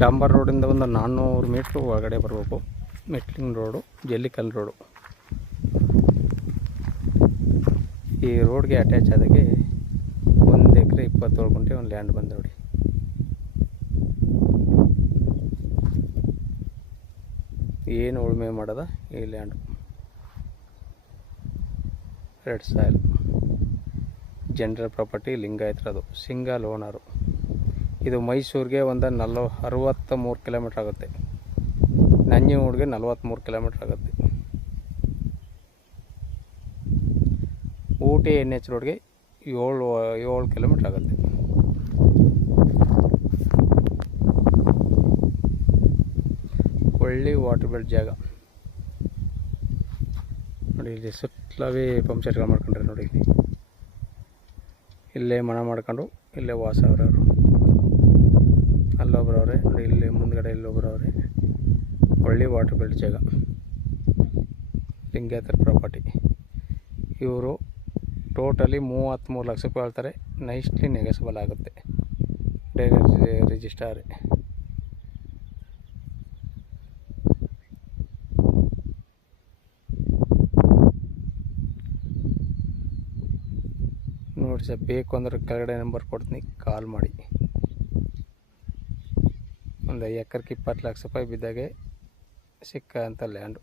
ಡಾಂಬರ್ ರೋಡಿಂದ ಒಂದು 400 ಮೀಟ್ರ್ ಒಳಗಡೆ ಬರಬೇಕು. ಮೆಟ್ಲಿಂಗ್ ರೋಡು, ಜಲ್ಲಿಕಲ್ಲು ರೋಡು. ಈ ರೋಡ್ಗೆ ಅಟ್ಯಾಚ್ ಆದಾಗೆ 1 ಎಕರೆ 27 ಗುಂಟೆ ಒಂದು ಲ್ಯಾಂಡ್ ಬಂದು ನೋಡಿ. ಏನು ಉಳುಮೆ ಮಾಡೋದ ಈ land. Red soil, general property, ಲಿಂಗಾಯತ್ರದು, ಸಿಂಗಲ್ ಓನರು. ಇದು ಮೈಸೂರಿಗೆ ಒಂದು 63 ಕಿಲೋಮೀಟ್ರ್ ಆಗುತ್ತೆ. ನಂಜನಗೂಡಿಗೆ 43 ಕಿಲೋಮೀಟ್ರ್ ಆಗುತ್ತೆ. ಊಟಿ NH ರೋಡ್ಗೆ 7 ಕಿಲೋಮೀಟ್ರ್ ಆಗುತ್ತೆ. ಒಳ್ಳೆ ವಾಟರ್ ಬೆಲ್ಟ್ ಜಾಗ ನೋಡಿ. ಇಲ್ಲಿ ಸುತ್ತಲವೇ ಪಂಪ್ ಸೆಟ್ಗಳು ಮಾಡ್ಕೊಂಡ್ರೆ ನೋಡಿ. ಇಲ್ಲೇ ಮನ ಮಾಡ್ಕೊಂಡು ಇಲ್ಲೇ ವಾಸ ಅವರವರು. ಅಲ್ಲೊಬ್ಬರವ್ರೆ ನೋಡಿ, ಇಲ್ಲಿ ಮುಂದ್ಗಡೆ ಇಲ್ಲೊಬ್ಬರವ್ರೆ. ಒಳ್ಳೆ ವಾಟರ್ ಬೆಲ್ಟ್ ಜಾಗ, ಲಿಂಗಾಯತರ ಪ್ರಾಪರ್ಟಿ. ಇವರು ಟೋಟಲಿ 33 ಲಕ್ಷ ರೂಪಾಯಿ ಹೇಳ್ತಾರೆ. ನೈಸ್ಲಿ ನೆಗೆಸಬಲ್ ಆಗುತ್ತೆ. Direct registrar. ನೋಡಿ ಸರ್, ಬೇಕು ಅಂದ್ರೆ ಕೆಳಗಡೆ ನಂಬರ್ ಕೊಡ್ತೀನಿ, ಕಾಲ್ ಮಾಡಿ. ಒಂದು ಎಕರೆಗೆ 20 ಲಕ್ಷ ರೂಪಾಯಿ ಬಿದ್ದಾಗೆ ಸಿಕ್ಕ ಅಂತ ಲ್ಯಾಂಡು.